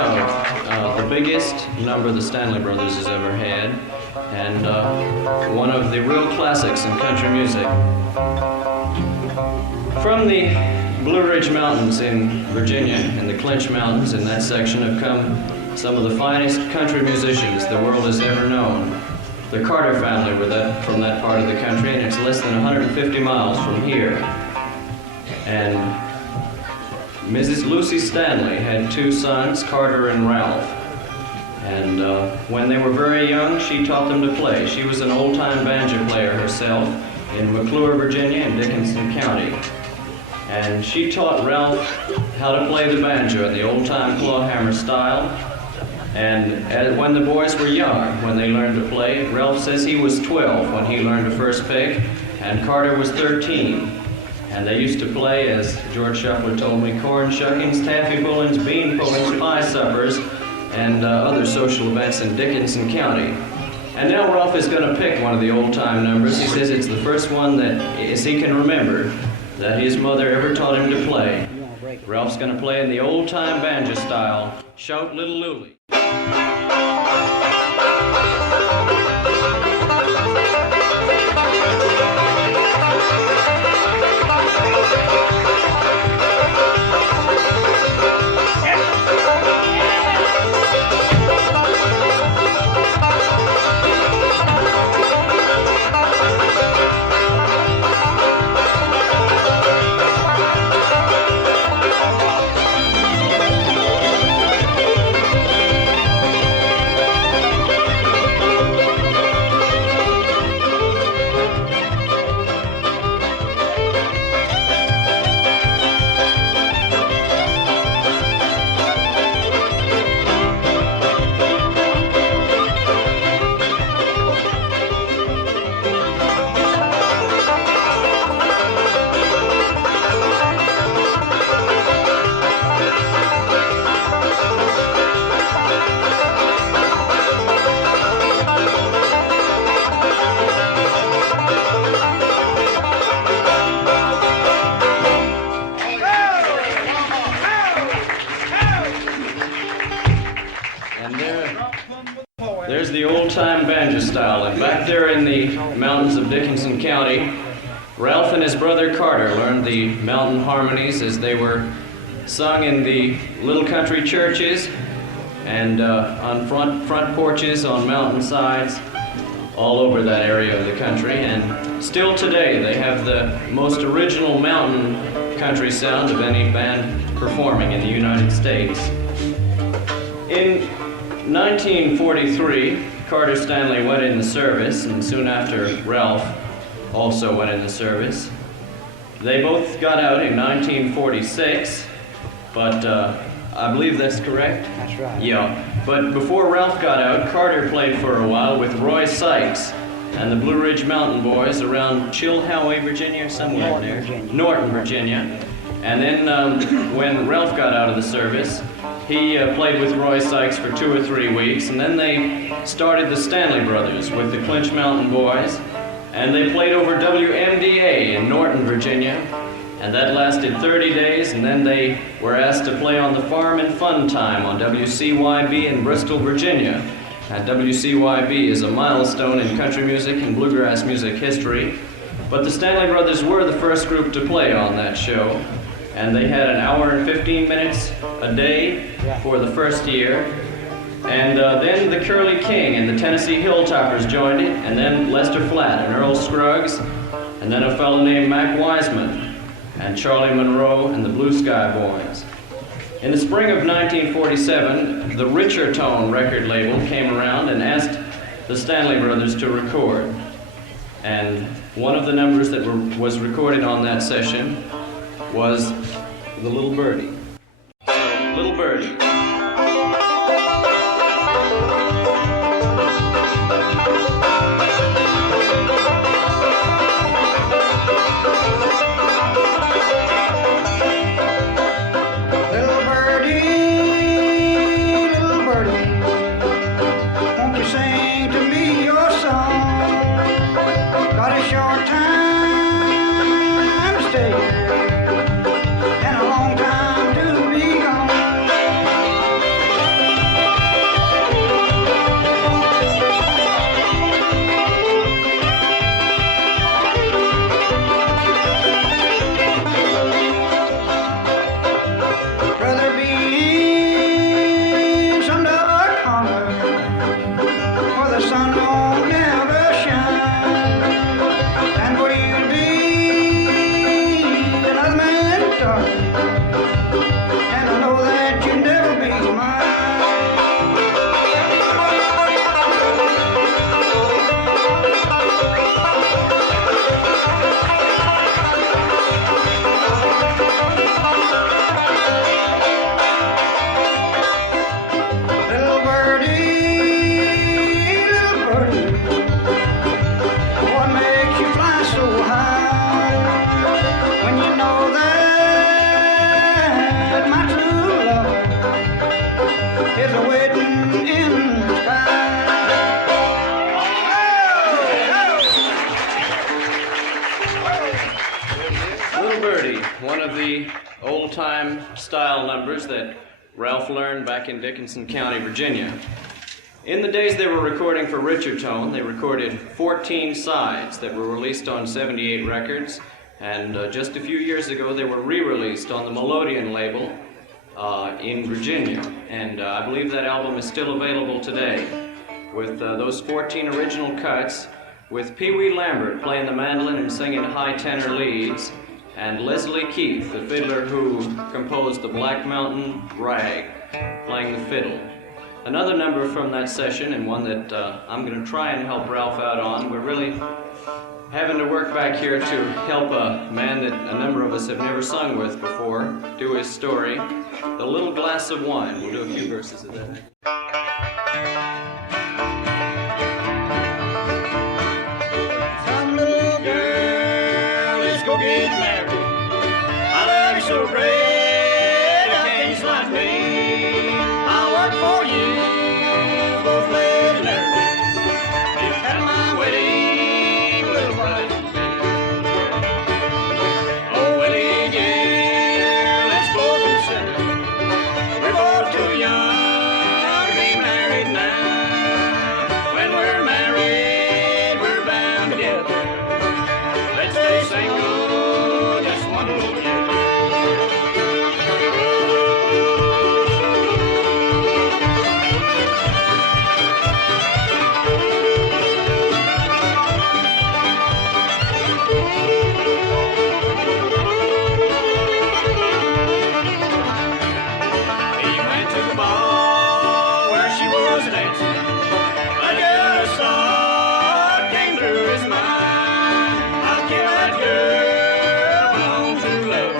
the biggest number the Stanley Brothers has ever had, and one of the real classics in country music. From the Blue Ridge Mountains in Virginia and the Clinch Mountains in that section have come some of the finest country musicians the world has ever known. The Carter family were from that part of the country, and it's less than 150 miles from here. And Mrs. Lucy Stanley had two sons, Carter and Ralph. And when they were very young, she taught them to play. She was an old-time banjo player herself in McClure, Virginia, and Dickinson County. And she taught Ralph how to play the banjo in the old-time clawhammer style. And when the boys were young, when they learned to play, Ralph says he was 12 when he learned to first pick, and Carter was 13. And they used to play, as George Shuffler told me, corn shuckings, taffy pullings, bean pullings, pie suppers, and other social events in Dickinson County. And now Ralph is going to pick one of the old-time numbers. He says it's the first one that, as he can remember, that his mother ever taught him to play. Ralph's going to play in the old-time banjo style, Shout Little Lulie. There's the old-time banjo style, and back there in the mountains of Dickinson County, Ralph and his brother Carter learned the mountain harmonies as they were sung in the little country churches and on front porches on mountain sides all over that area of the country. And still today they have the most original mountain country sound of any band performing in the United States. In 1943, Carter Stanley went in the service, and soon after Ralph also went in the service. They both got out in 1946, but I believe that's correct? That's right. Yeah, but before Ralph got out, Carter played for a while with Roy Sykes and the Blue Ridge Mountain Boys around Chilhowie, Virginia, or somewhere Norton, there. Virginia. Norton, Virginia. And then when Ralph got out of the service, he played with Roy Sykes for 2 or 3 weeks, and then they started the Stanley Brothers with the Clinch Mountain Boys, and they played over WMDA in Norton, Virginia, and that lasted 30 days, and then they were asked to play on the Farm and Fun Time on WCYB in Bristol, Virginia. And WCYB is a milestone in country music and bluegrass music history, but the Stanley Brothers were the first group to play on that show. And they had 1 hour and 15 minutes a day for the first year. And then the Curly King and the Tennessee Hilltoppers joined it, and then Lester Flatt and Earl Scruggs, and then a fellow named Mac Wiseman, and Charlie Monroe and the Blue Sky Boys. In the spring of 1947, the Richer Tone record label came around and asked the Stanley Brothers to record. And one of the numbers that was recorded on that session was the Little Birdie. Little Birdie. And a long time to be gone. is a waiting in the sky. Little Birdie, one of the old-time style numbers that Ralph learned back in Dickinson County, Virginia. In the days they were recording for Richardtone, they recorded 14 sides that were released on 78 records, and just a few years ago they were re-released on the Melodian label in Virginia, and I believe that album is still available today with those 14 original cuts, with Pee Wee Lambert playing the mandolin and singing high tenor leads, and Leslie Keith, the fiddler who composed the Black Mountain Rag, playing the fiddle. Another number from that session, and one that I'm going to try and help Ralph out on. We're really having to work back here to help a man that a number of us have never sung with before do his story, The Little Glass of Wine. We'll do a few verses of that. Some little girl, let's go get married. I love you so great, I can't slide me. I'll work for you, both late and early. You had my wedding, little bride. Oh, Willie, dear, let's both consider. We're both too young to be married now. When we're married, we're bound together. Let's stay single just one more year. He went to the ball where she was dancing. A jealous thought came through his mind. I'll kill that girl, my own true love.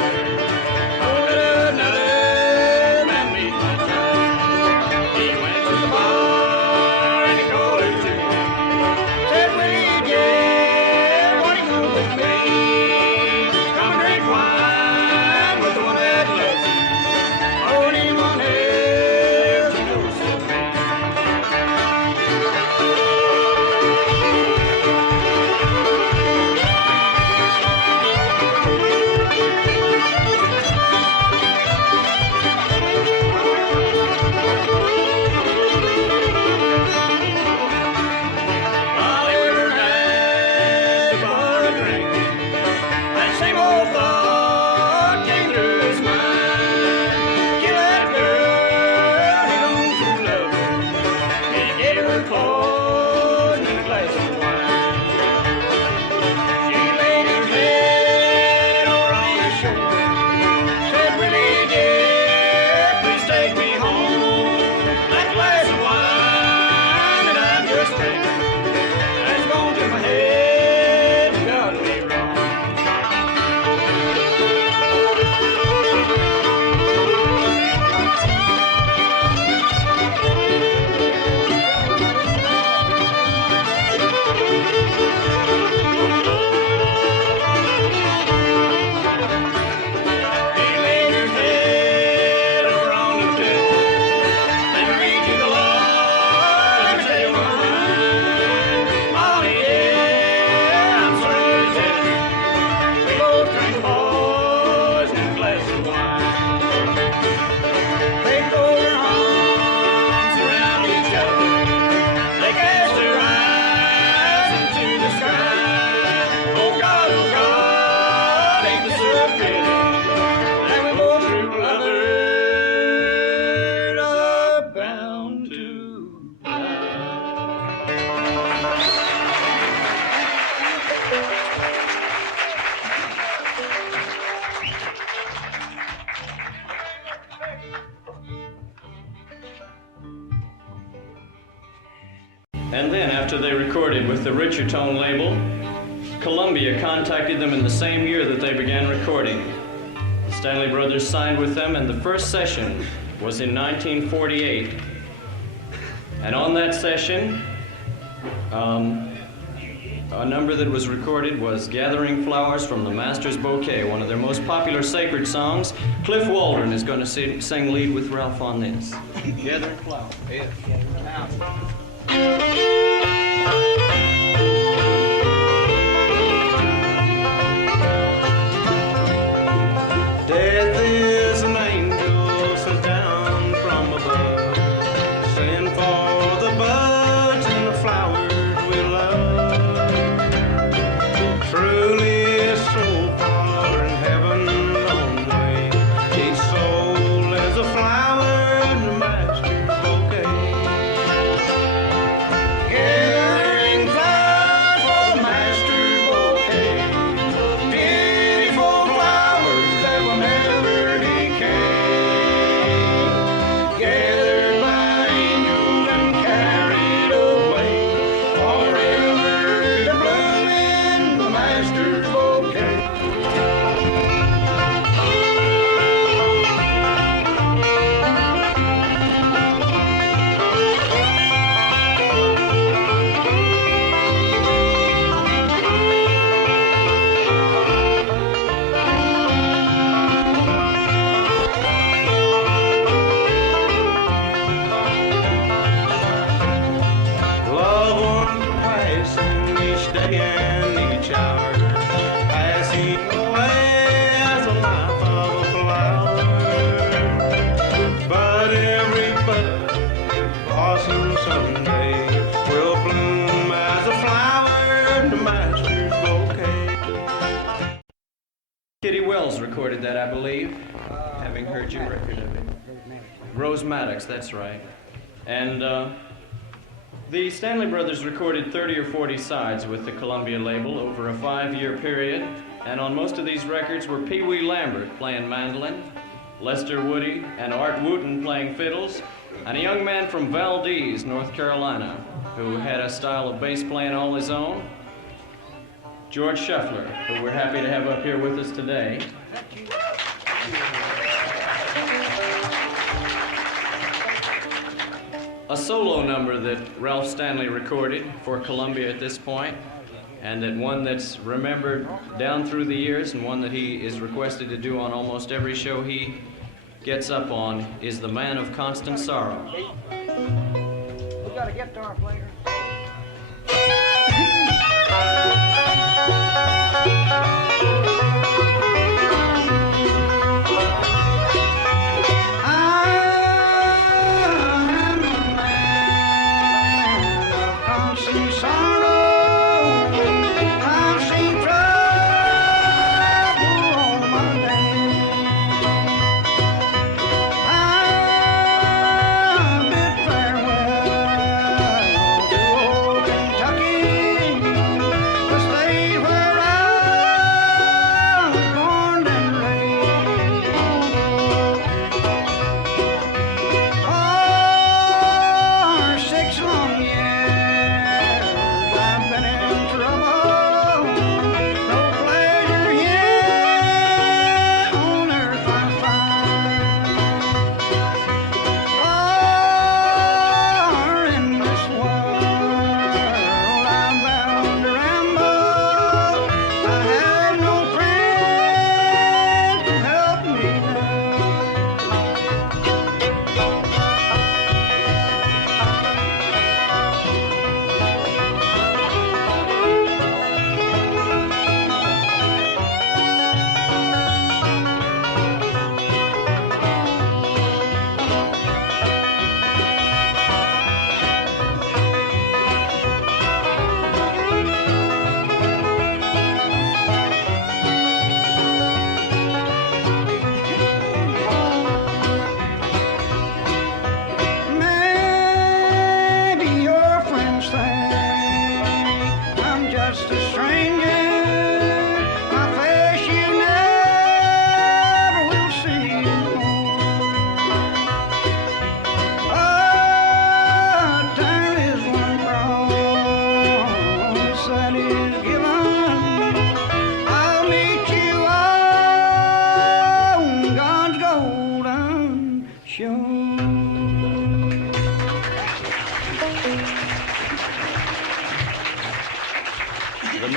Oh, let another man meet my time. He went to the bar and he called her to him. Said, Willie, dear, won't you come with me? Come and drink wine with the one that loves you. Oh, and anyone else who knows so me. While they were at the bar a drinking, that same old thought came through his mind. Kill that girl, he don't true love her. He gave her poison and a glass of wine. She laid her head over on his shoulder. Said, Willie, dear, please take me home. That glass of wine that I've just taken has gone to my head and got me wrong. He laid her head over on the pillow. Let me read you the law, let me tell you my mind. Molly, yeah, I'm sorry to tell you, we both drank poison in a glass of wine. They threw their arms around each other. They cast their eyes into the sky. Oh God, ain't this a pity that we both true lovers are bound to And then, after they recorded with the Richardtone label, Columbia contacted them in the same year that they began recording. The Stanley brothers signed with them, and the first session was in 1948. And on that session, A number that was recorded was Gathering Flowers from the Master's Bouquet, one of their most popular sacred songs. Cliff Waldron is going to sing lead with Ralph on this. Gathering Flowers. Death is an angel sent down from above, sent for the buds and the flowers we love. Truly it's so far in heaven's own way, each soul is a flower in the Master's bouquet. Gathering flowers for the Master's bouquet, beautiful flowers that will never decay, gathered by angels and carried away, forever to bloom in the Master's bouquet. Loved ones are passing each day and each hour, passing away as the life of a flower. But every bud blossom someday will bloom as a flower in the Master's bouquet. Kitty Wells recorded that, I believe, having heard your record of it. Rose Maddox, that's right. And the Stanley brothers recorded 30 or 40 sides with the Columbia label over a 5-year period, and on most of these records were Pee Wee Lambert playing mandolin, Lester Woody and Art Wooten playing fiddles, and a young man from Valdez, North Carolina, who had a style of bass playing all his own, George Scheffler, who we're happy to have up here with us today. A solo number that Ralph Stanley recorded for Columbia at this point, and that one that's remembered down through the years, and one that he is requested to do on almost every show he gets up on, is The Man of Constant Sorrow. We got a guitar player.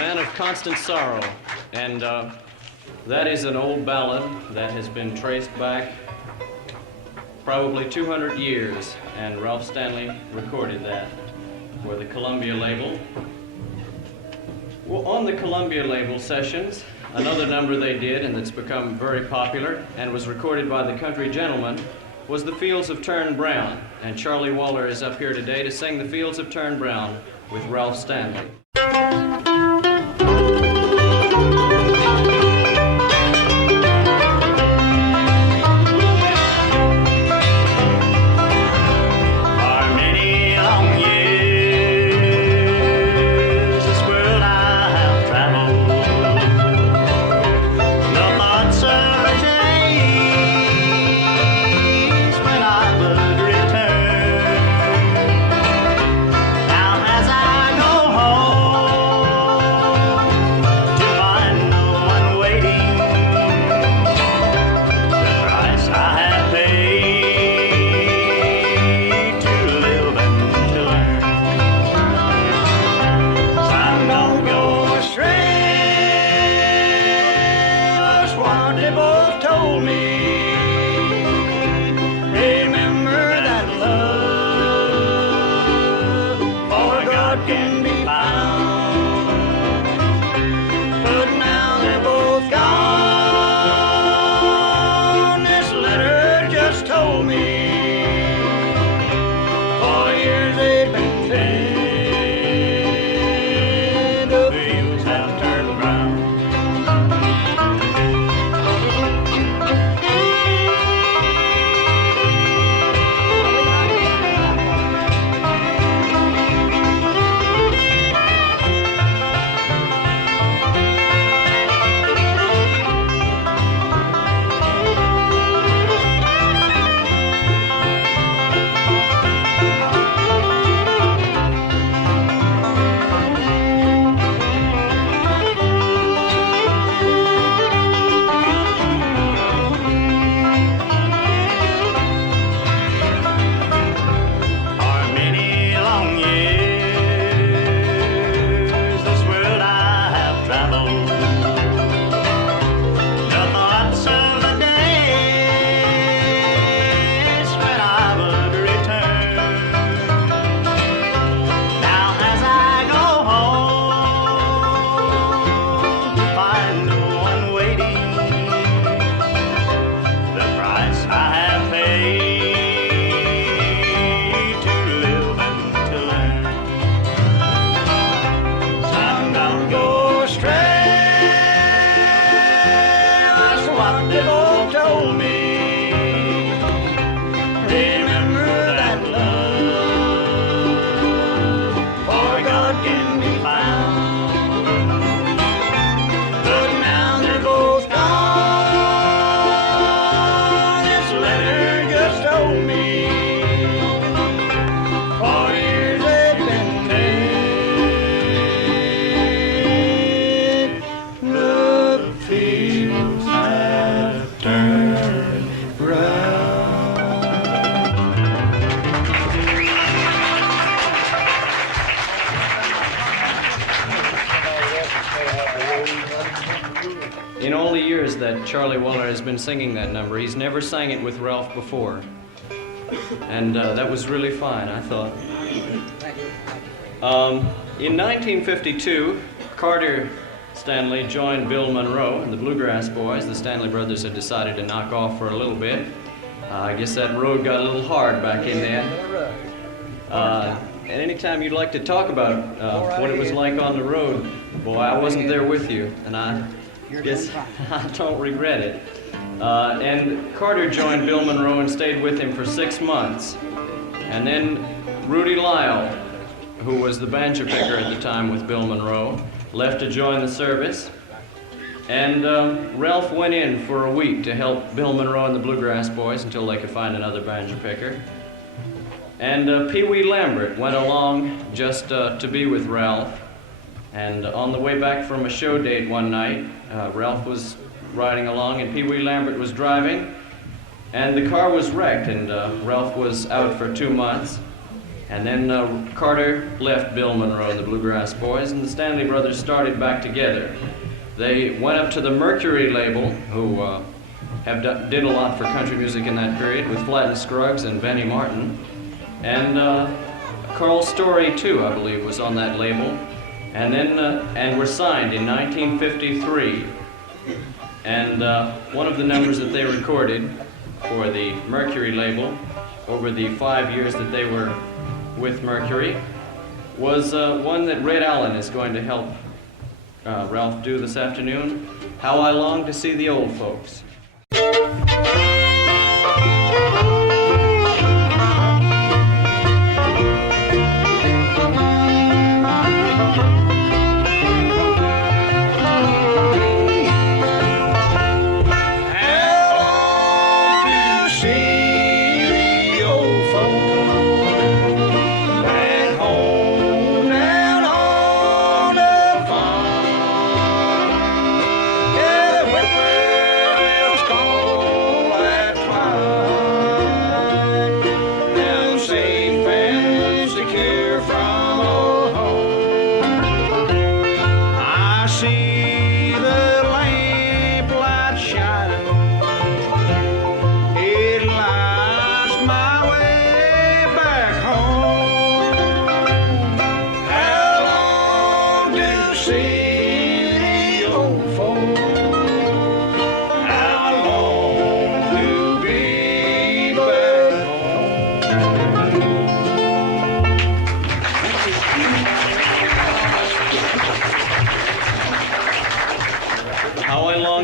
Man of Constant Sorrow. And that is an old ballad that has been traced back probably 200 years. And Ralph Stanley recorded that for the Columbia label. Well, on the Columbia label sessions, another number they did and that's become very popular and was recorded by the Country Gentlemen was The Fields Have Turned Brown. And Charlie Waller is up here today to sing The Fields Have Turned Brown with Ralph Stanley. In all the years that Charlie Waller has been singing that number, he's never sang it with Ralph before. And that was really fine, I thought. In 1952, Carter Stanley joined Bill Monroe and the Bluegrass Boys. The Stanley brothers had decided to knock off for a little bit. I guess that road got a little hard back in there. And anytime you'd like to talk about what it was like on the road, boy, I wasn't there with you, and I guess I don't regret it. And Carter joined Bill Monroe and stayed with him for 6 months. And then Rudy Lyle, who was the banjo picker at the time with Bill Monroe, left to join the service. And Ralph went in for a week to help Bill Monroe and the Bluegrass Boys until they could find another banjo picker. And Pee Wee Lambert went along just to be with Ralph. And on the way back from a show date one night, Ralph was riding along and Pee Wee Lambert was driving. And the car was wrecked and Ralph was out for 2 months. And then Carter left Bill Monroe and the Bluegrass Boys, and the Stanley brothers started back together. They went up to the Mercury label, who did a lot for country music in that period, with Flatt and Scruggs and Benny Martin. And Carl Story, too, I believe, was on that label. And then, and were signed in 1953. And one of the numbers that they recorded for the Mercury label over the 5 years that they were with Mercury was one that Red Allen is going to help Ralph do this afternoon, How I Long to See the Old Folks.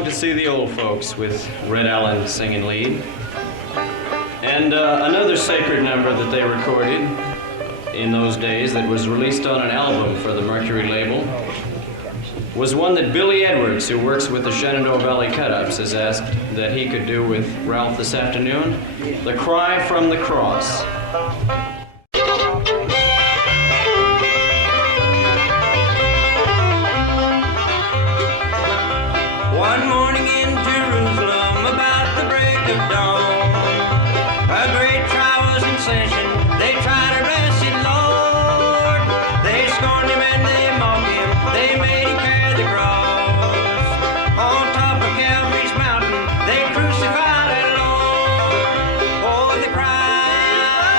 See the Old Folks with Red Allen singing lead. And another sacred number that they recorded in those days that was released on an album for the Mercury label was one that Billy Edwards, who works with the Shenandoah Valley Cut-Ups, has asked that he could do with Ralph this afternoon, The Cry from the Cross. They crucified our Lord, oh, the cry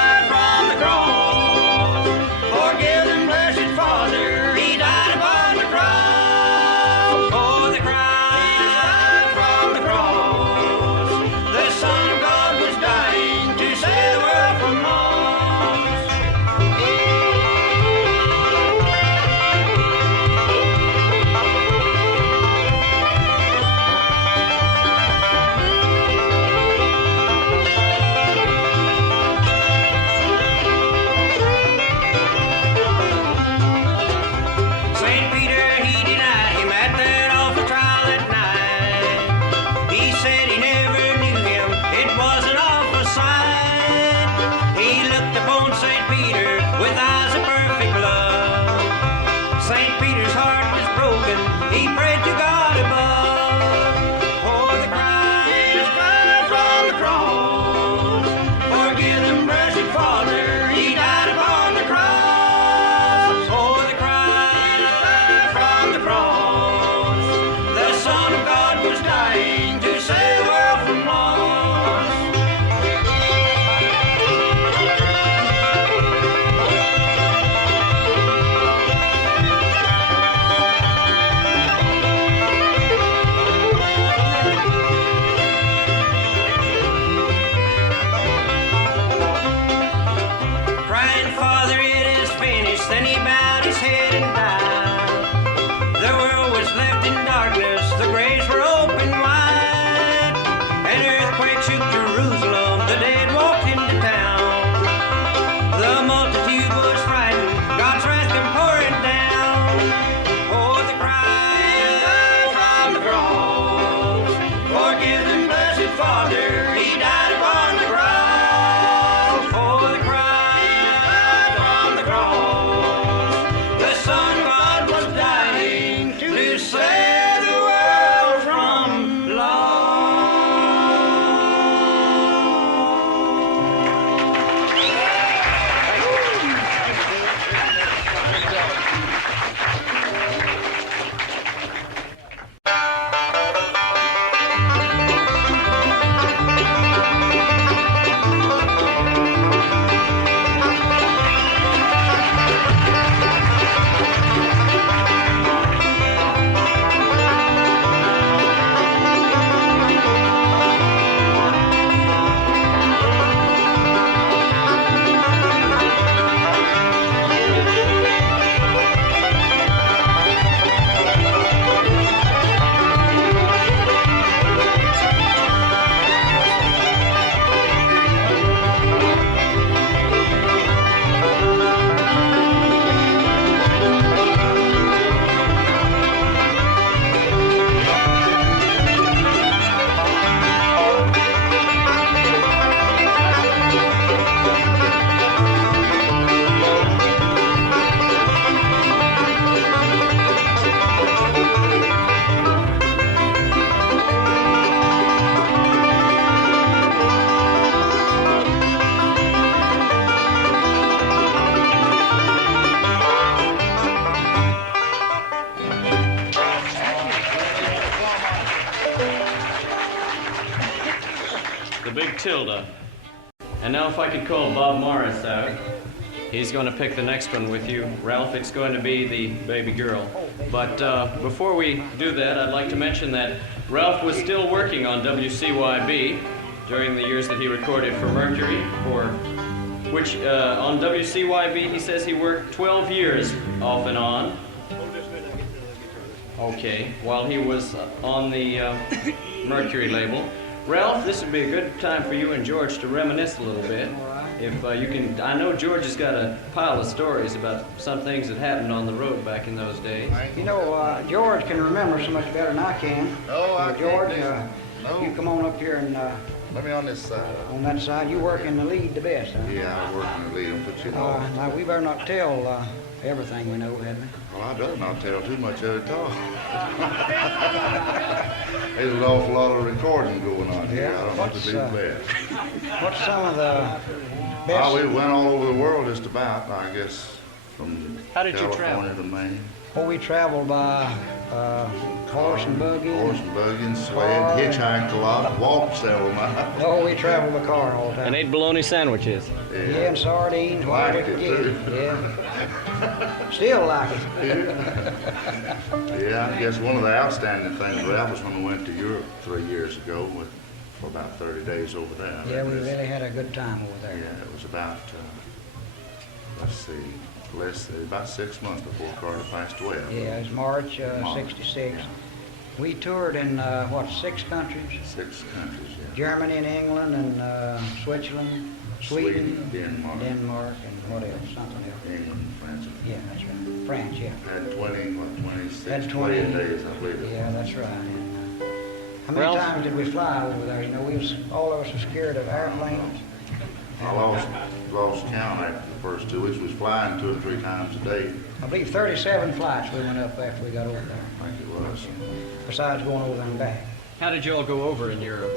Tilda. And now if I could call Bob Morris out. He's going to pick the next one with you. Ralph, it's going to be the Baby Girl. But before we do that, I'd like to mention that Ralph was still working on WCYB during the years that he recorded for Mercury, for which on WCYB he says he worked 12 years off and on. Okay, while he was on the Mercury label. Ralph, this would be a good time for you and George to reminisce a little bit. If you can, I know George has got a pile of stories about some things that happened on the road back in those days. You know, George can remember so much better than I can. No, I George, can't. No. You come on up here and Let me on this side. on that side, you work in the lead the best, huh? Yeah, I work in the lead, but you know. Now, we better not tell everything we know, had we? Well, I better not tell too much of it all. There's an awful lot of recording going on here. Yeah, I don't have to do that. What's some of the Oh, best? we went all over the world just about, I guess, from How did you California travel? to Maine. Well, we traveled by horse and buggy. Horse and buggy and sled, Car. hitchhiked a lot, walked several miles. Oh, we traveled by car all the time. And ate bologna sandwiches. Yeah, and sardines, whatever we Liked could it, get. too. Yeah. Still like it. Yeah, I guess one of the outstanding things, Ralph, was when we went to Europe 3 years ago for about 30 days over there. Yeah, we really had a good time over there. Yeah, it was about, let's see, about 6 months before Carter passed away. Yeah, it was March March, '66. yeah. We toured in, 6 countries? 6 countries, yeah. Germany and England and Switzerland, Sweden, Denmark, and what else? Something else. England, France. Yeah, that's right. France, yeah. Had 26 Had 20 playing days, I believe it Yeah, was. that's right. And, how many Ralph? times did we fly over there? You know, all of us were scared of airplanes. I lost count after the first 2 weeks. We was flying 2 or 3 times a day, I believe 37 flights we went up after we got over there, I think it was. besides going over there and back. How did you all go over in Europe?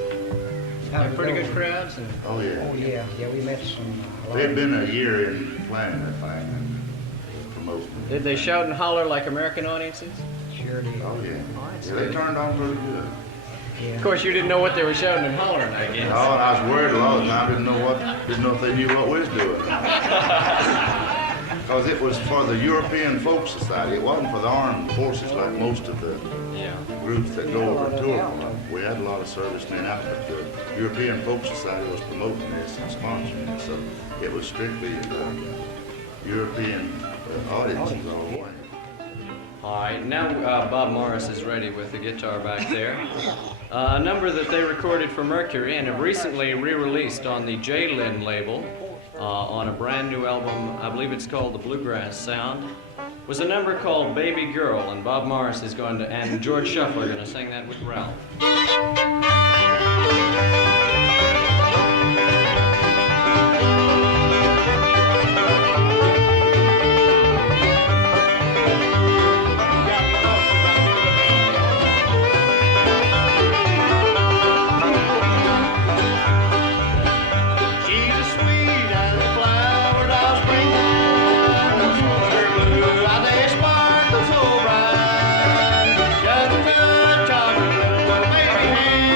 How did we Pretty go good over? crowds? And Oh, yeah. Oh, yeah, we met some. They had been a year in planning that thing and promoting it. did they shout and holler like American audiences? Sure did. Oh, yeah. that's Yeah, they good. turned on pretty good. Yeah. Of course, you didn't know what they were shouting and hollering, I guess. Oh, and I was worried a lot of the time. Didn't know if they knew what we was doing. Because it was for the European Folk Society. It wasn't for the armed forces like most of the Yeah. groups that go over and tour. We had a lot of servicemen out, but the European Folk Society was promoting this and sponsoring it. So it was strictly European audiences all the way. All right, now Bob Morris is ready with the guitar back there. A number that they recorded for Mercury and have recently re-released on the J-Lin label on a brand new album, I believe it's called the Bluegrass Sound, was a number called Baby Girl, and Bob Morris is going to, and George Shuffler are going to sing that with Ralph. She's as sweet as a flower down springtime. Her blue eyes they sparkle so bright. Just a touch of her little baby hand.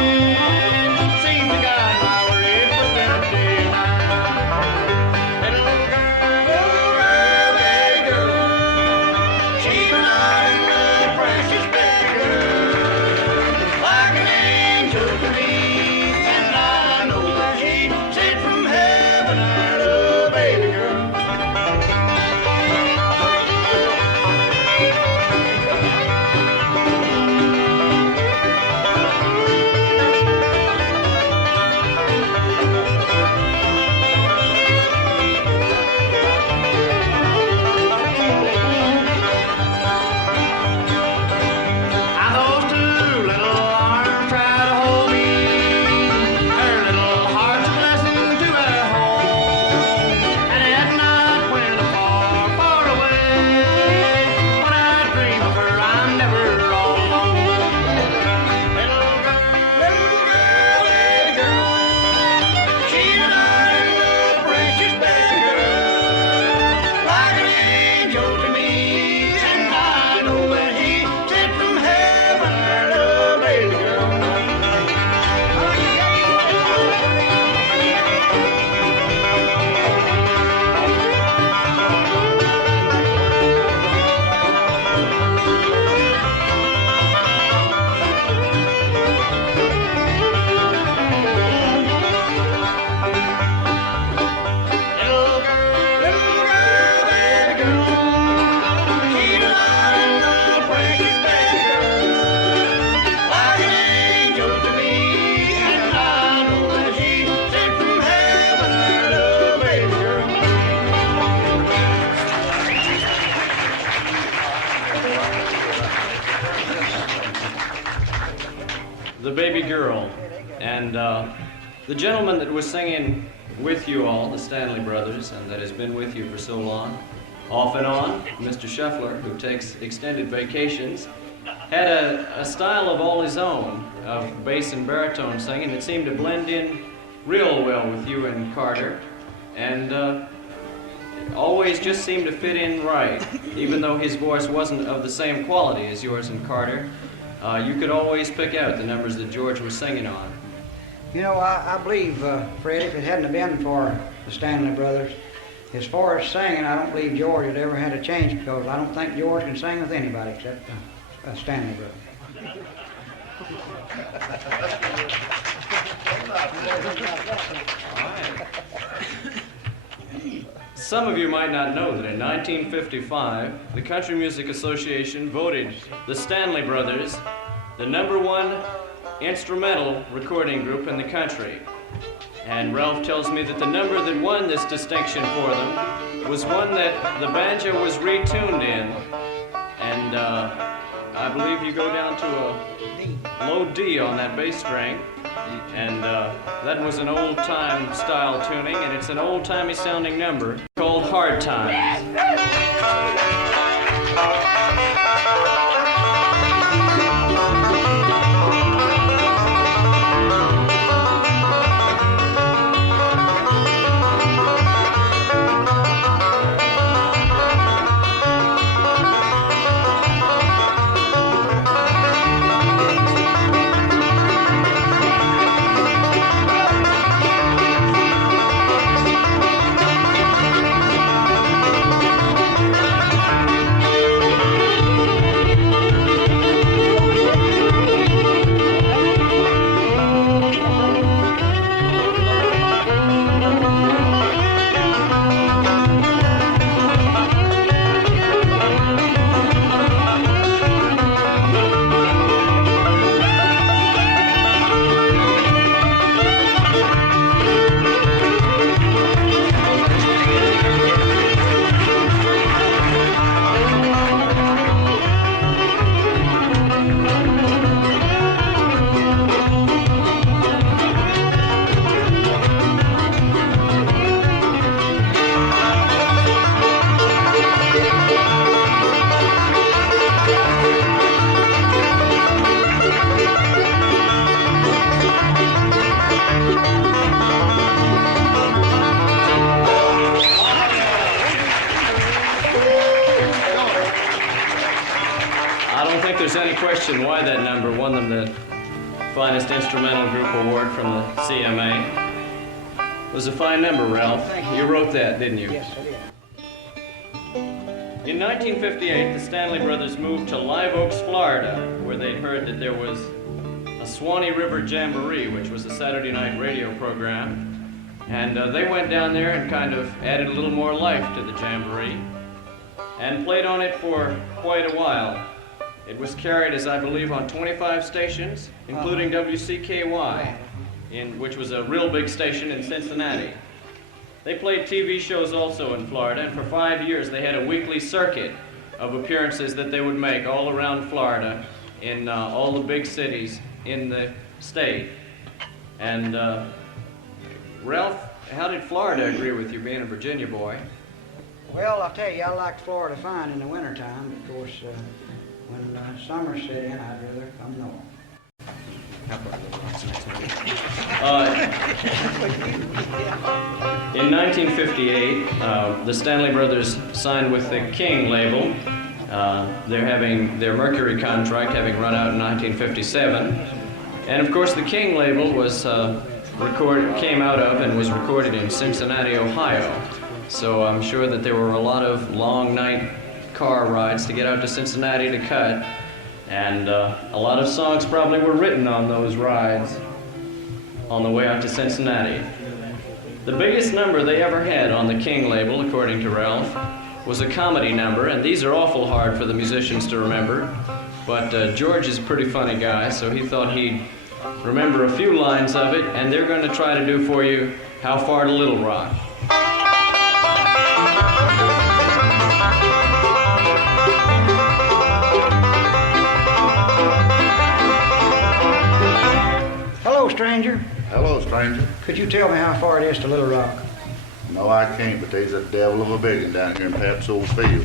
Baby Girl. And the gentleman that was singing with you all, the Stanley brothers, and that has been with you for so long, off and on, Mr. Shuffler, who takes extended vacations, had a style of all his own, of bass and baritone singing that seemed to blend in real well with you and Carter, and always just seemed to fit in right. Even though his voice wasn't of the same quality as yours and Carter, you could always pick out the numbers that George was singing on. You know, I believe, Fred, if it hadn't been for the Stanley brothers, as far as singing, I don't believe George had ever had a change, because I don't think George can sing with anybody except Stanley brothers. Some of you might not know that in 1955, the Country Music Association voted the Stanley Brothers the #1 instrumental recording group in the country. And Ralph tells me that the number that won this distinction for them was one that the banjo was retuned in. And I believe you go down to a low D on that bass string. And that was an old-time style tuning, and it's an old-timey sounding number called Hard Times. Why that number won them the Finest Instrumental Group Award from the CMA. It was a fine number, Ralph. You wrote that, didn't you? Yes, I did. In 1958, the Stanley brothers moved to Live Oaks, Florida, where they'd heard that there was a Swanee River Jamboree, which was a Saturday night radio program. And they went down there and kind of added a little more life to the Jamboree and played on it for quite a while. It was carried, as I believe, on 25 stations, including WCKY, which was a real big station in Cincinnati. They played TV shows also in Florida, and for 5 years they had a weekly circuit of appearances that they would make all around Florida in all the big cities in the state. And Ralph, how did Florida agree with you being a Virginia boy? Well, I'll tell you, I like Florida fine in the wintertime. Of course, when summer set in, I'd rather come north. In 1958, the Stanley brothers signed with the King label. They're having their Mercury contract having run out in 1957. And of course, the King label was came out of and was recorded in Cincinnati, Ohio. So I'm sure that there were a lot of long night car rides to get out to Cincinnati to cut. And a lot of songs probably were written on those rides on the way out to Cincinnati. The biggest number they ever had on the King label, according to Ralph, was a comedy number, and these are awful hard for the musicians to remember. But George is a pretty funny guy, so he thought he'd remember a few lines of it, and they're going to try to do for you How Far to Little Rock. stranger. Could you tell me how far it is to Little Rock? No, I can't, but there's a devil of a big one down here in Pap's old field.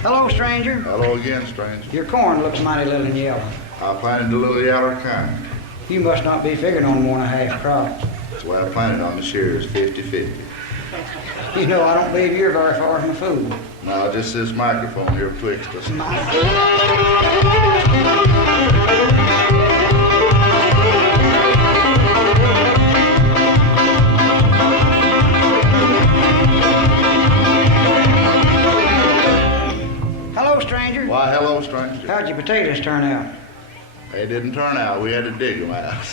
Hello, stranger. Hello again, stranger. Your corn looks mighty little and yellow. I planted a little yaller kind. You must not be figuring on 1.5 crops. That's why I planted on the shears 50-50. You know, I don't believe you're very far from a fool. No, just this microphone here betwixt us. Hello, stranger. Why, hello, stranger. How'd your potatoes turn out? They didn't turn out. We had to dig them out.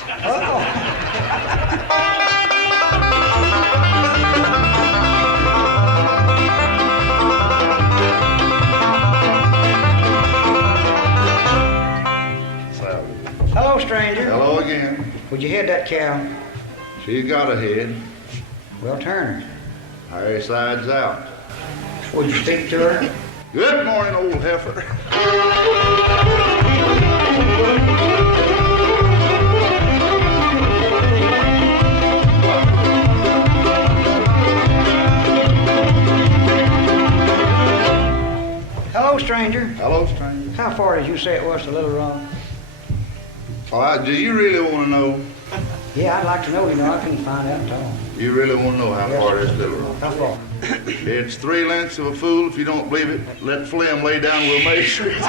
Hello, stranger. Hello again. Would you head that cow? She's got a head. Well, turn her. Her side's out. Would you speak to her? Good morning, old heifer. Hello, stranger. Hello, stranger. How far did you say it was to Little Rock? Do you really want to know? Yeah, I'd like to know. You know, I couldn't find out at all. You really want to know how far it is to Little Rock? How far? It's 3 lengths of a fool. If you don't believe it, let Flim lay down. We'll measure it.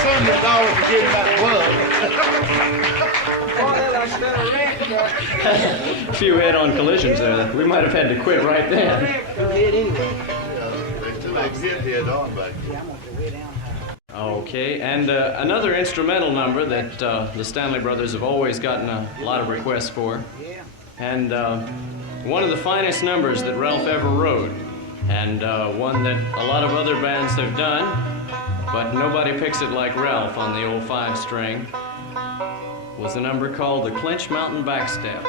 $100 for getting that A few head-on collisions there. We might have had to quit right then. They still exist head on back there. Okay, and another instrumental number that the Stanley brothers have always gotten a lot of requests for. And one of the finest numbers that Ralph ever wrote, and one that a lot of other bands have done, but nobody picks it like Ralph on the old 5-string, was a number called the Clinch Mountain Backstep.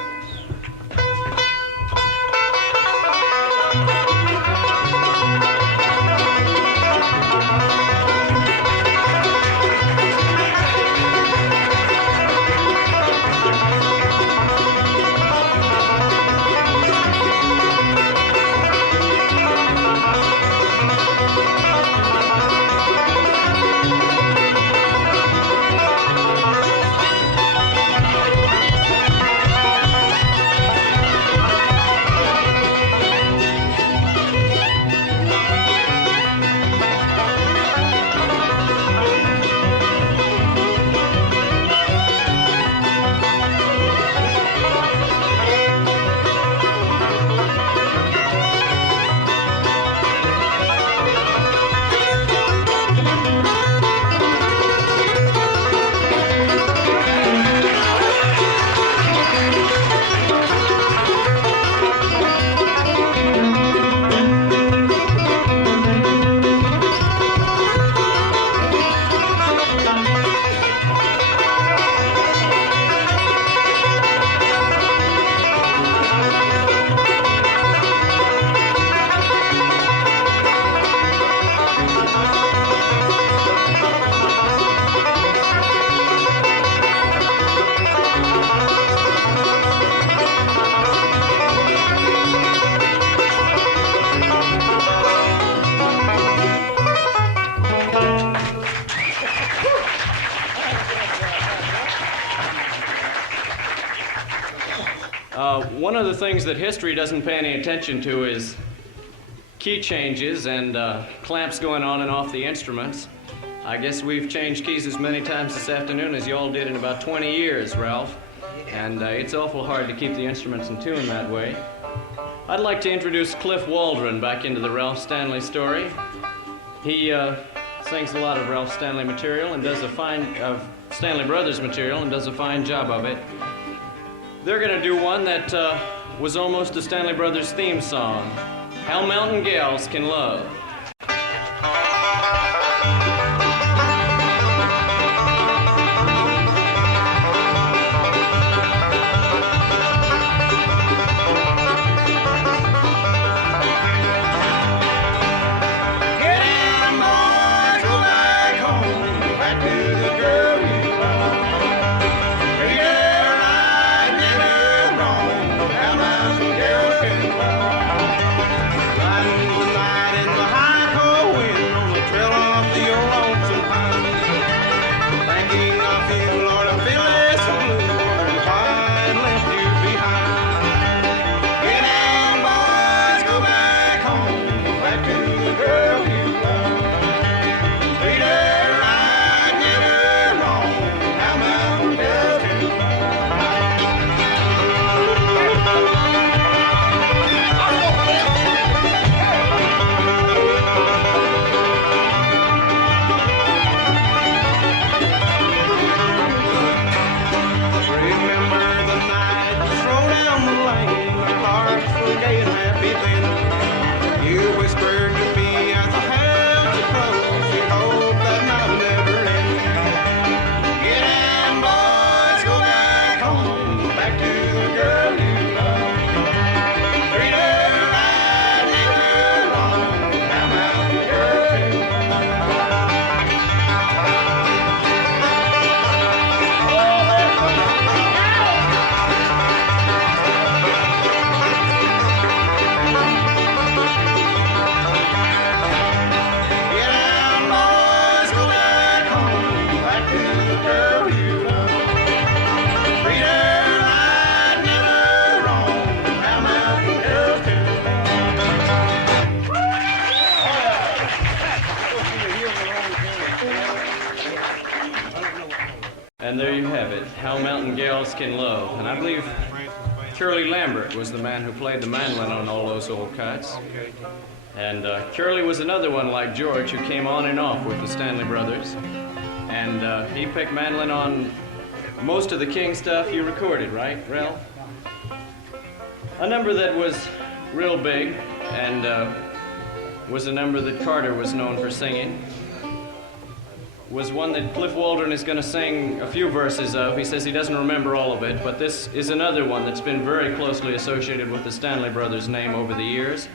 One of the things that history doesn't pay any attention to is key changes and clamps going on and off the instruments. I guess we've changed keys as many times this afternoon as you all did in about 20 years, Ralph. And it's awful hard to keep the instruments in tune that way. I'd like to introduce Cliff Waldron back into the Ralph Stanley story. He sings a lot of Ralph Stanley material and does a fine, Stanley Brothers material and does a fine job of it. They're going to do one that was almost a Stanley Brothers theme song, How Mountain Gals Can Love. And there you have it, How Mountain Gals Can Love. And I believe Curly Lambert was the man who played the mandolin on all those old cuts. And Curly was another one like George who came on and off with the Stanley Brothers. And he picked mandolin on most of the King stuff you recorded, right, Rel? A number that was real big and was a number that Carter was known for singing was one that Cliff Waldron is going to sing a few verses of. He says he doesn't remember all of it, but this is another one that's been very closely associated with the Stanley Brothers' name over the years,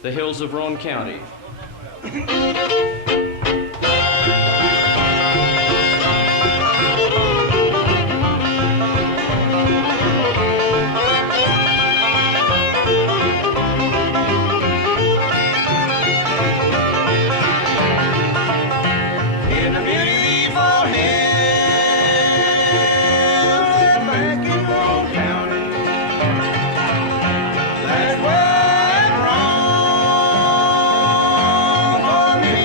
The Hills of Roane County. That's where it's wrong for me.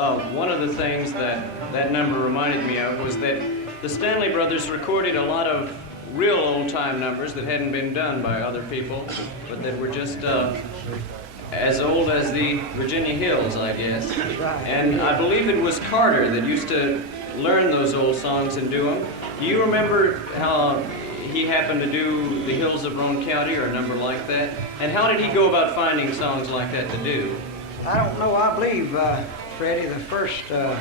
One of the things that number reminded me of was that the Stanley brothers recorded a lot of real old-time numbers that hadn't been done by other people, but that were just as old as the Virginia Hills, I guess. Right. And I believe it was Carter that used to learn those old songs and do them. Do you remember how he happened to do the Hills of Roane County or a number like that? And how did he go about finding songs like that to do? I don't know. I believe, Freddie, the first I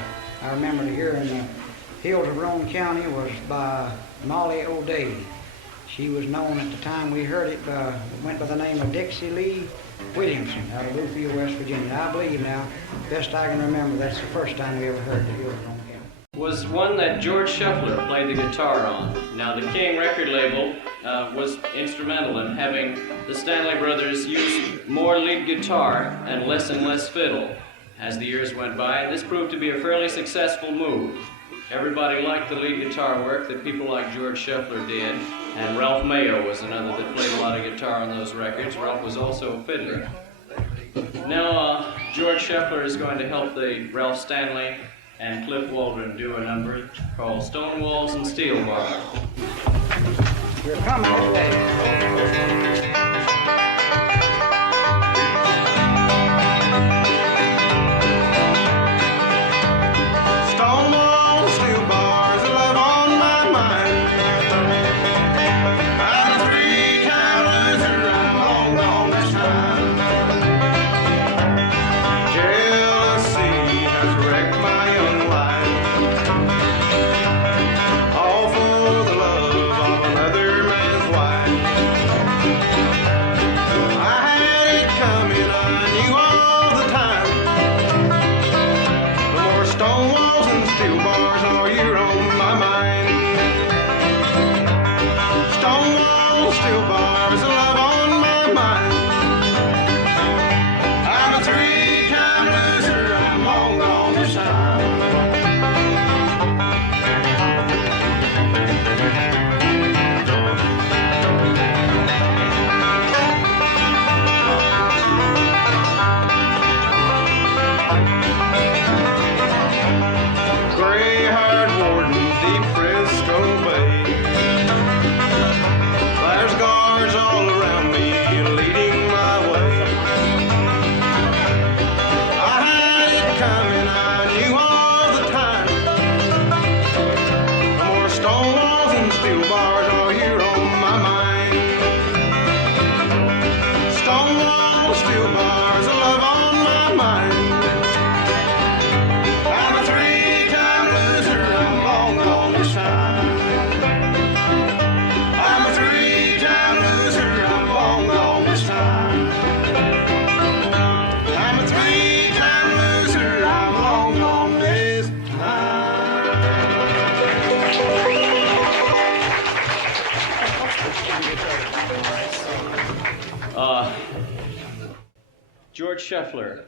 remember to hear in the Hills of Roane County was by Molly O'Day. She was known at the time we heard it, went by the name of Dixie Lee Williamson out of Bluefield, West Virginia. I believe now, best I can remember, that's the first time we ever heard the Hills of Roane County. Was one that George Shuffler played the guitar on. Now, the King record label was instrumental in having the Stanley brothers use more lead guitar and less fiddle as the years went by, and this proved to be a fairly successful move. Everybody liked the lead guitar work that people like George Shuffler did, and Ralph Mayo was another that played a lot of guitar on those records. Ralph was also a fiddler. Now, George Shuffler is going to help the Ralph Stanley and Cliff Waldron do a number called Stone Walls and Steel Bars. You're coming today. George Shuffler,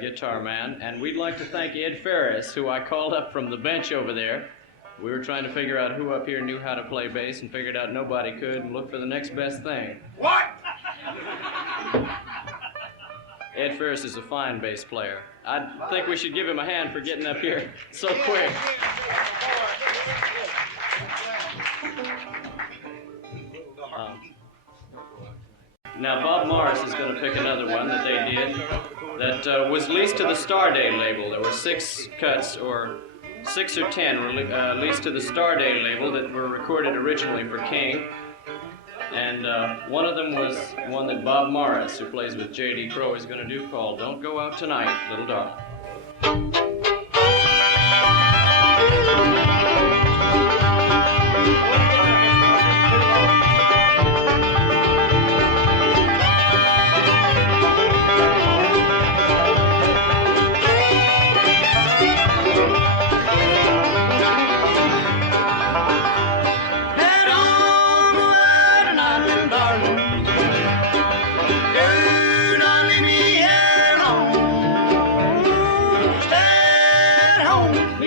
guitar man, and we'd like to thank Ed Ferris, who I called up from the bench over there. We were trying to figure out who up here knew how to play bass and figured out nobody could and looked for the next best thing. What? Ed Ferris is a fine bass player. I think we should give him a hand for getting up here so quick. Now, Bob Morris is going to pick another one that they did that was leased to the Starday label. There were 6 cuts, or 6 or 10 leased to the Starday label that were recorded originally for King. And one of them was one that Bob Morris, who plays with J.D. Crowe, is going to do called Don't Go Out Tonight, Little Darling.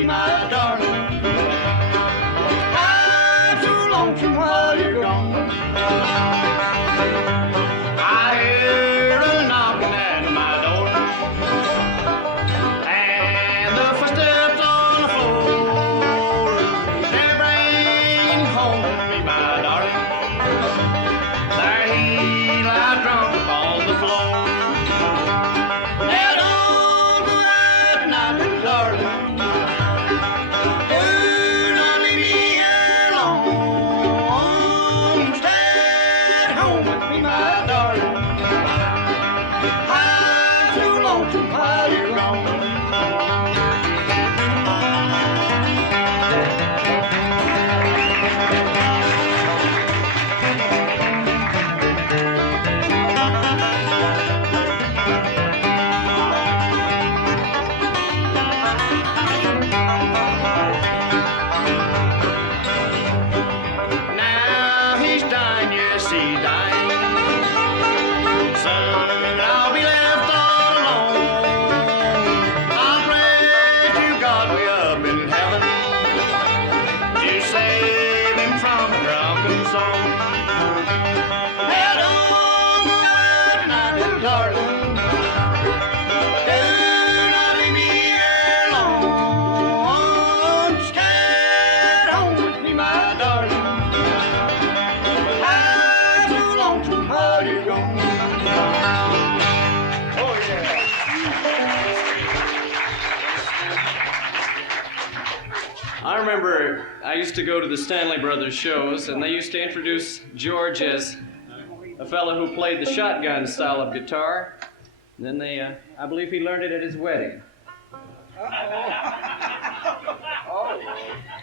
My darling. darling. Do not leave me alone. Stay home with me, my darling. I'm so lonesome while you're gone. Oh, yeah. I remember I used to go to the Stanley Brothers shows, and they used to introduce George as a fellow who played the shotgun style of guitar. And then I believe he learned it at his wedding.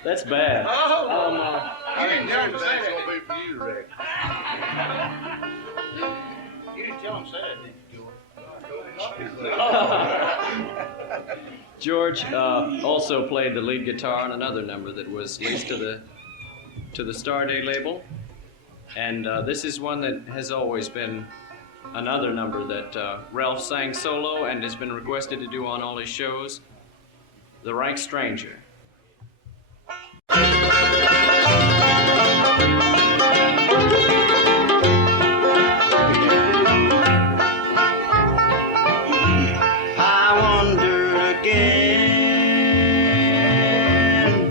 That's bad. I didn't tell him to say that. It's gonna be for you, Rick. You didn't tell him to say that, did you, George? George also played the lead guitar on another number that was leased to the Starday label. And this is one that has always been another number that Ralph sang solo and has been requested to do on all his shows, The Rank Stranger. I wandered again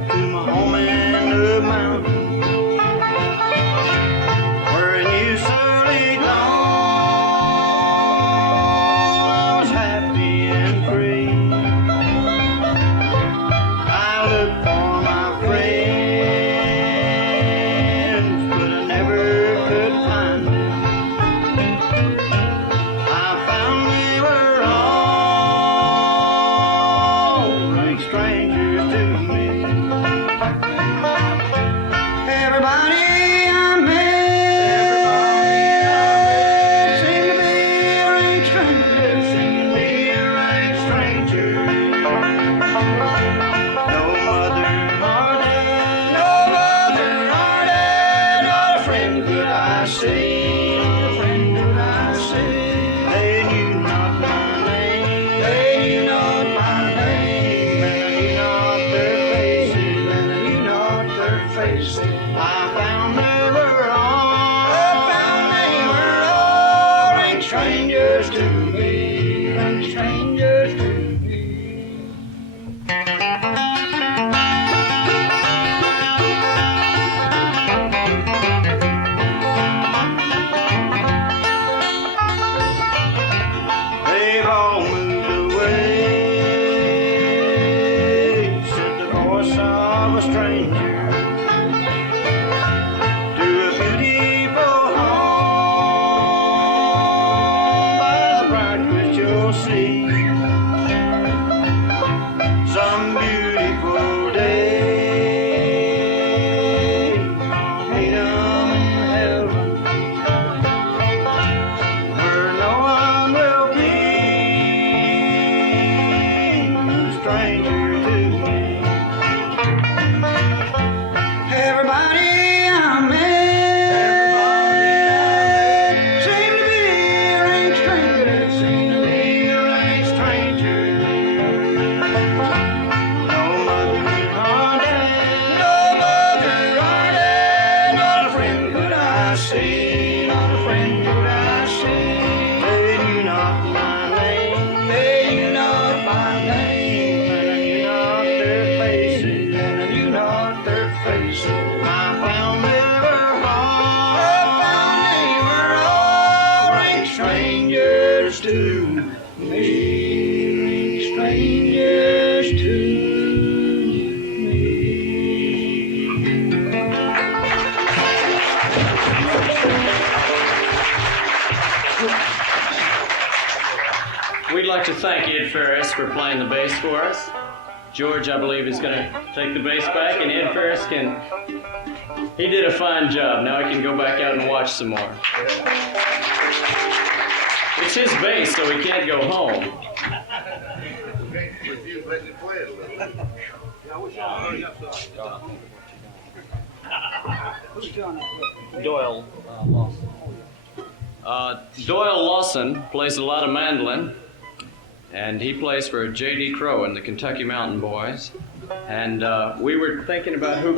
to my home in the mountains, where in you surly gone, I was happy and free. I looked for my friends, but I never could find them. I found they were all rank strangers to me. Everybody I met seemed to be a rank stranger, seemed to be a rank stranger. No mother or dad, no mother or dad, not a friend could I see, not a friend could I see. They knew not my name, they knew not my name, and I knew not their faces, and I knew not their faces. I found they were all rank strangers to me, rank strangers to me. They've all moved away, said the voice of a stranger, to a beautiful home by the bright crystal sea. Some beautiful day, meet 'em in heaven, where no one will be a stranger to me. Everybody I met seemed to be a rank stranger, seemed to be a rank stranger. No mother or dad, no mother or dad, not a friend could I see, not a friend could I see. They knew not my name, they knew not my name, and I knew not their faces, and I knew not their faces. I found they were all rank strangers to me, strangers to me. We'd like to thank Ed Ferris for playing the bass for us. George, I believe, is going to take the bass back, and Ed Ferris he did a fine job. Now he can go back out and watch some more. It's his bass, so he can't go home. With you letting it play it a little bit. Who's doing that with? Doyle Lawson plays a lot of mandolin, and he plays for J.D. Crowe and the Kentucky Mountain Boys. And we were thinking about who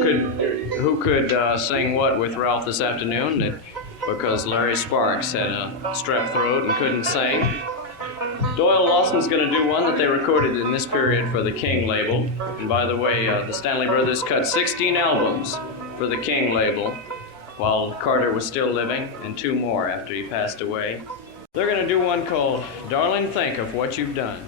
could sing what with Ralph this afternoon. And because Larry Sparks had a strep throat and couldn't sing. Doyle Lawson's going to do one that they recorded in this period for the King label. And by the way, the Stanley brothers cut 16 albums for the King label while Carter was still living, and 2 more after he passed away. They're going to do one called Darlin, Think of What You've Done.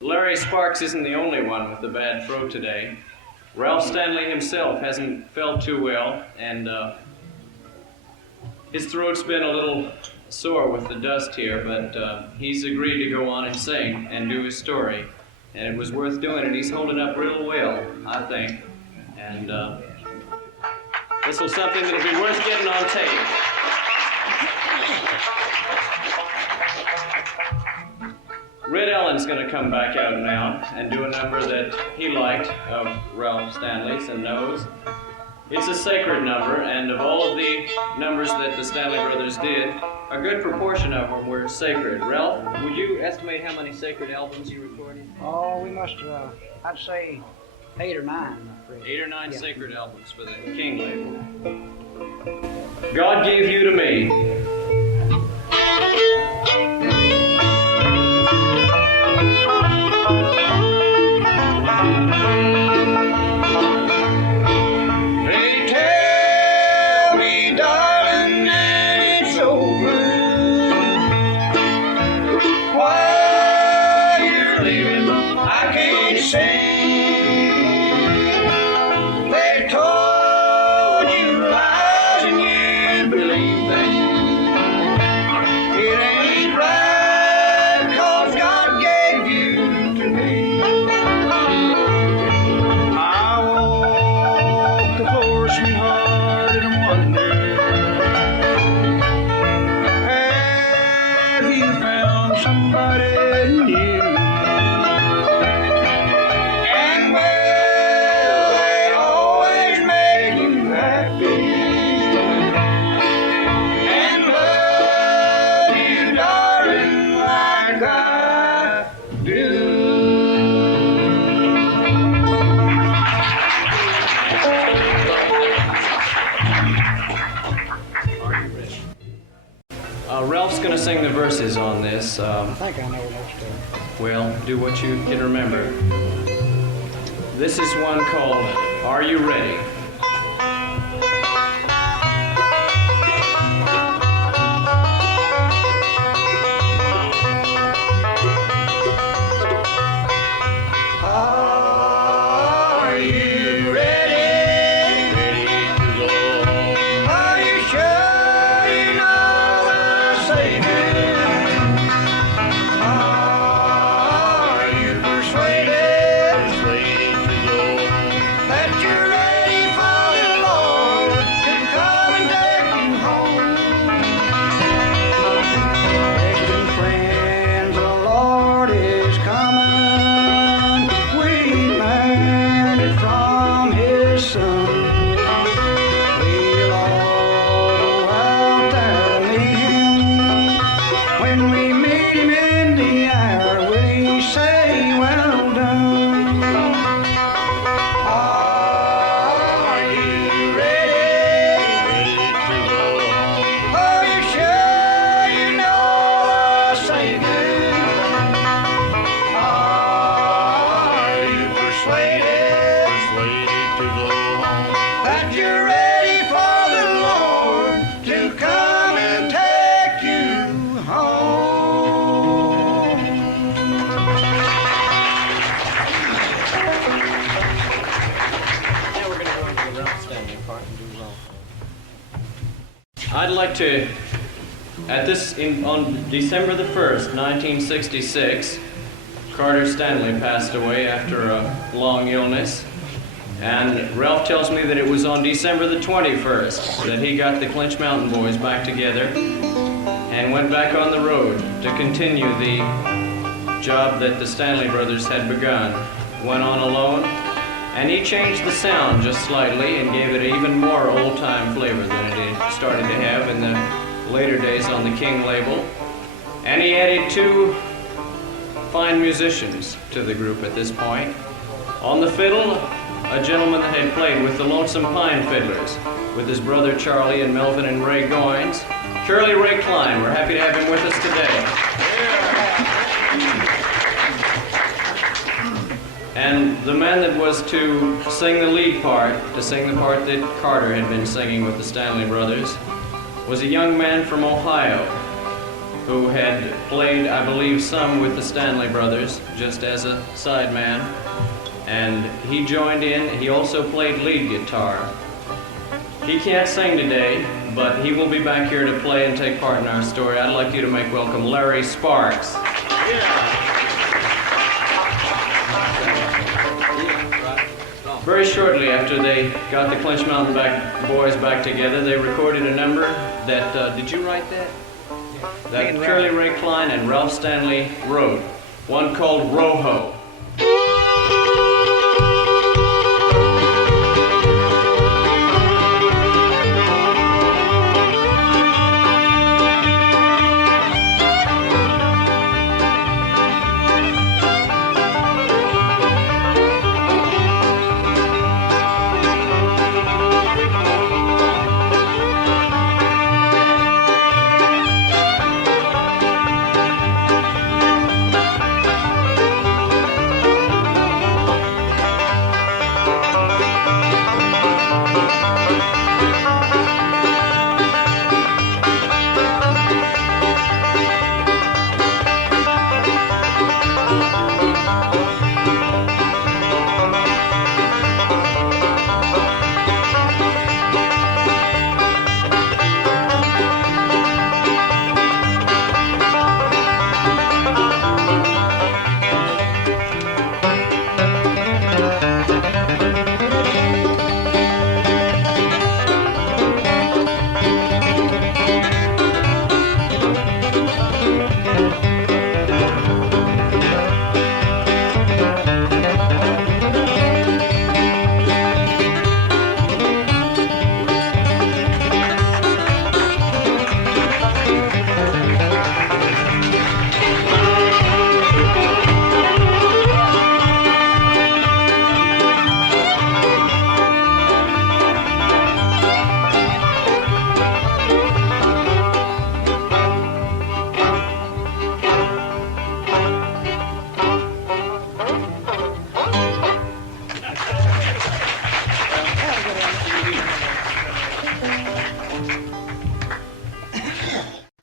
Larry Sparks isn't the only one with a bad throat today. Ralph Stanley himself hasn't felt too well, and his throat's been a little sore with the dust here, but he's agreed to go on and sing and do his story. And it was worth doing, and he's holding up real well, I think. And this will something that'll be worth getting on tape. Red Ellen's going to come back out now and do a number that he liked of Ralph Stanley's and knows. It's a sacred number, and of all of the numbers that the Stanley brothers did, a good proportion of them were sacred. Ralph, would you estimate how many sacred albums you recorded? Oh, we must, I'd say 8 or 9. I'm afraid. 8 or 9 sacred albums for the King label. God Gave You to Me. They told you lies and you believe them. Ralph's going to sing the verses on this. I think I know those two. Well, do what you can remember. This is one called Are You Ready? Are you ready? Ready to go home? Are you sure you know the Savior? Are you persuaded? Persuaded to go home? That you're ready for the Lord to come and take you home? Listen, friends, the Lord is coming. We landed from His Son. We'll all go out there to meet Him. When we meet Him in the air, will He say, well done? Are you ready? Ready to go home? Are you sure you know the Savior? Are you persuaded? Persuaded to go home? That you're ready for the Lord to come and take you home? Now we're going to go into the Ralph Stanley part and do Ralph. I'd like to, on December the 1st, 1966, Carter Stanley passed away after a long illness. And Ralph tells me that it was on December the 21st that he got the Clinch Mountain Boys back together and went back on the road to continue the job that the Stanley brothers had begun. Went on alone, and he changed the sound just slightly and gave it even more old-time flavor than it had started to have in the later days on the King label. And he added two fine musicians to the group at this point. On the fiddle, a gentleman that had played with the Lonesome Pine Fiddlers, with his brother Charlie and Melvin and Ray Goines, Curly Ray Klein. We're happy to have him with us today. And the man that was to sing the lead part, to sing the part that Carter had been singing with the Stanley brothers, was a young man from Ohio who had played, I believe, some with the Stanley brothers, just as a sideman. And he joined in. He also played lead guitar. He can't sing today, but he will be back here to play and take part in our story. I'd like you to make welcome Larry Sparks. Very shortly after they got the Clinch Mountain Boys back together, they recorded a number that, did you write that? That Curly Ray Klein and Ralph Stanley wrote, one called Roho.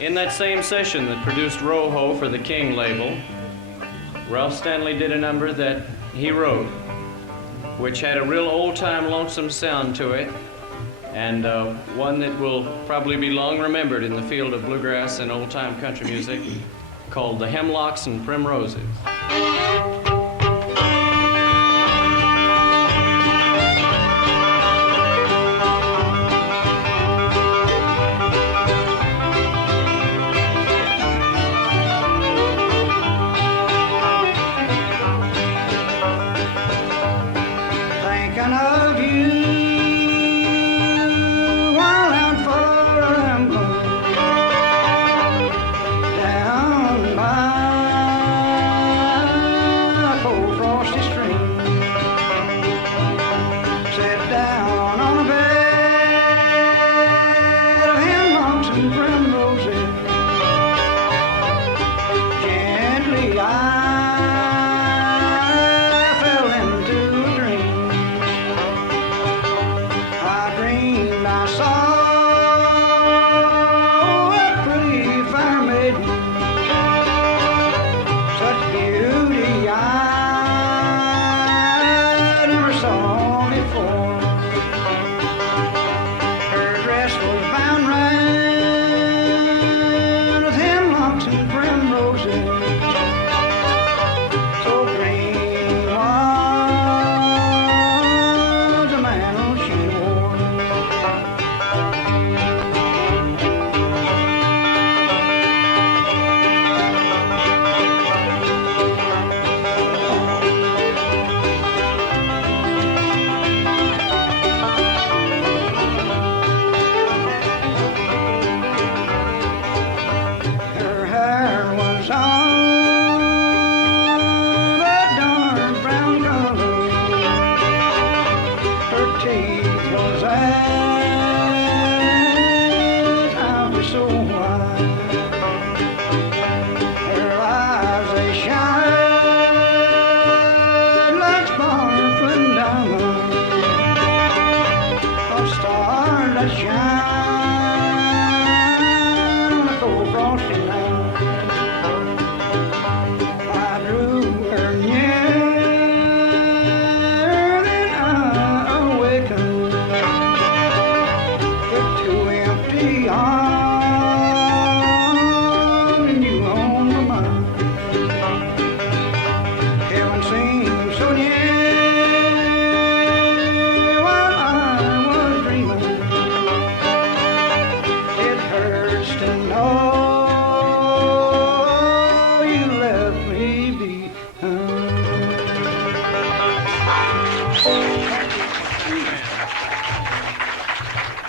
In that same session that produced Roho for the King label, Ralph Stanley did a number that he wrote, which had a real old-time lonesome sound to it, and one that will probably be long remembered in the field of bluegrass and old-time country music, called The Hemlocks and Primroses.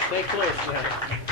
Stay close now.